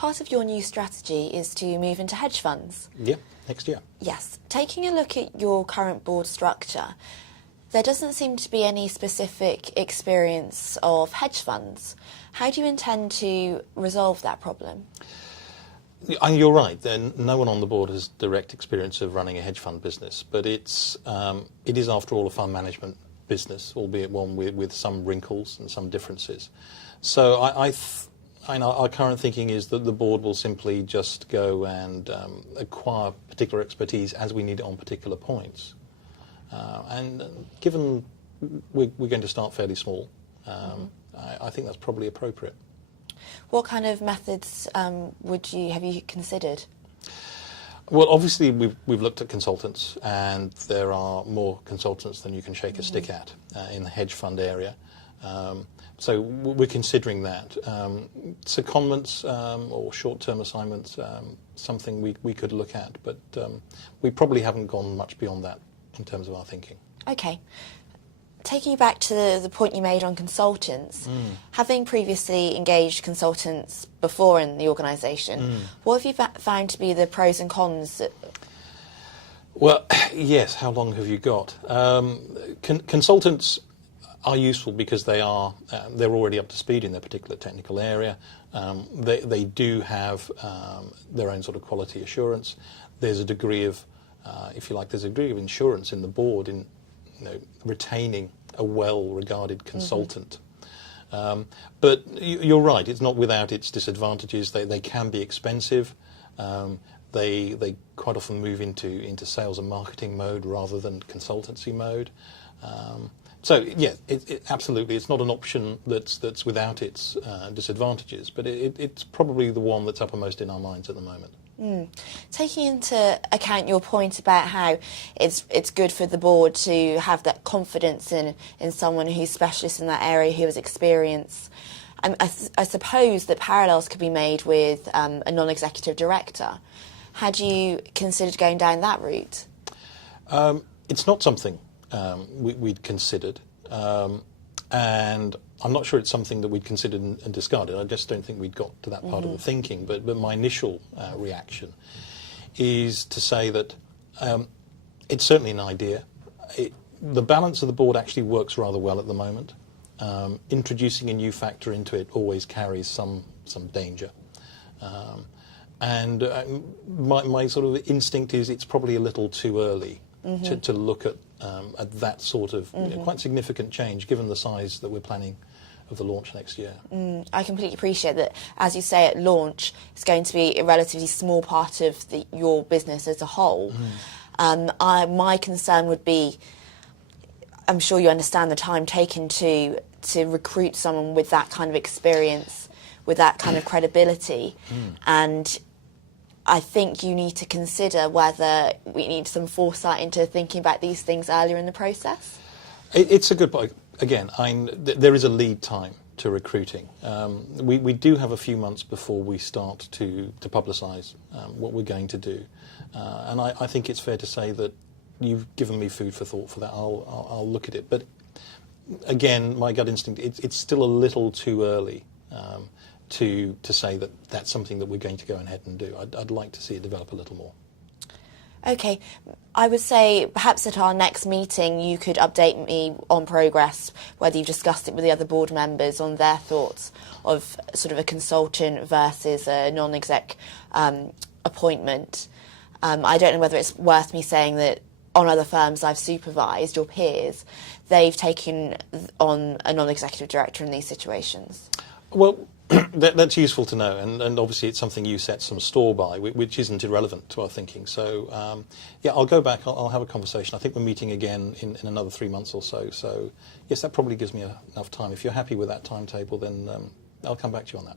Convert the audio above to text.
part of your new strategy is to move into hedge funds. Yeah, next year. Yes. Taking a look at your current board structure, there doesn't seem to be any specific experience of hedge funds. How do you intend to resolve that problem? You're right. Then no one on the board has direct experience of running a hedge fund business, but it is after all a fund management business, albeit one with some wrinkles and some differences. So our current thinking is that the board will simply just go and acquire particular expertise as we need it on particular points. And given we're going to start fairly small, I think that's probably appropriate. What kind of methods have you considered? Well, obviously we've looked at consultants, and there are more consultants than you can shake a stick at in the hedge fund area. So we're considering that. Secondments or short-term assignments, something we could look at, but we probably haven't gone much beyond that in terms of our thinking. Okay. Taking you back to the point you made on consultants, having previously engaged consultants before in the organisation, what have you found to be the pros and cons? Well, yes, how long have you got? Consultants are useful because they're already up to speed in their particular technical area. They do have their own sort of quality assurance. There's a degree of, if you like, there's a degree of insurance in the board in retaining a well-regarded consultant. But you're right, it's not without its disadvantages. They can be expensive. They quite often move into sales and marketing mode rather than consultancy mode. So yeah, absolutely, it's not an option that's without its disadvantages, but it's probably the one that's uppermost in our minds at the moment. Taking into account your point about how it's good for the board to have that confidence in someone who's specialist in that area, who has experience, I suppose that parallels could be made with a non-executive director. Had you considered going down that route? It's not something we'd considered, and I'm not sure it's something that we'd considered and discarded. I just don't think we'd got to that part of the thinking. But my initial reaction is to say that it's certainly an idea. The balance of the board actually works rather well at the moment. Introducing a new factor into it always carries some danger. And my sort of instinct is it's probably a little too early to look at that sort of quite significant change, given the size that we're planning of the launch next year. I completely appreciate that, as you say, at launch, it's going to be a relatively small part of your business as a whole. My concern would be, I'm sure you understand the time taken to recruit someone with that kind of experience, with that kind of credibility, and I think you need to consider whether we need some foresight into thinking about these things earlier in the process. It's a good point. Again, there is a lead time to recruiting. We do have a few months before we start to publicise what we're going to do, and I think it's fair to say that you've given me food for thought for that. I'll look at it, but again, my gut instinct, it's still a little too early to say that that's something that we're going to go ahead and do. I'd like to see it develop a little more. Okay, I would say perhaps at our next meeting you could update me on progress, whether you've discussed it with the other board members on their thoughts of sort of a consultant versus a non-exec appointment. I don't know whether it's worth me saying that on other firms I've supervised, your peers, they've taken on a non-executive director in these situations. Well, that's useful to know, and obviously it's something you set some store by, which isn't irrelevant to our thinking. So, yeah, I'll go back, I'll have a conversation. I think we're meeting again in another 3 months or so. So, yes, that probably gives me enough time. If you're happy with that timetable, then I'll come back to you on that.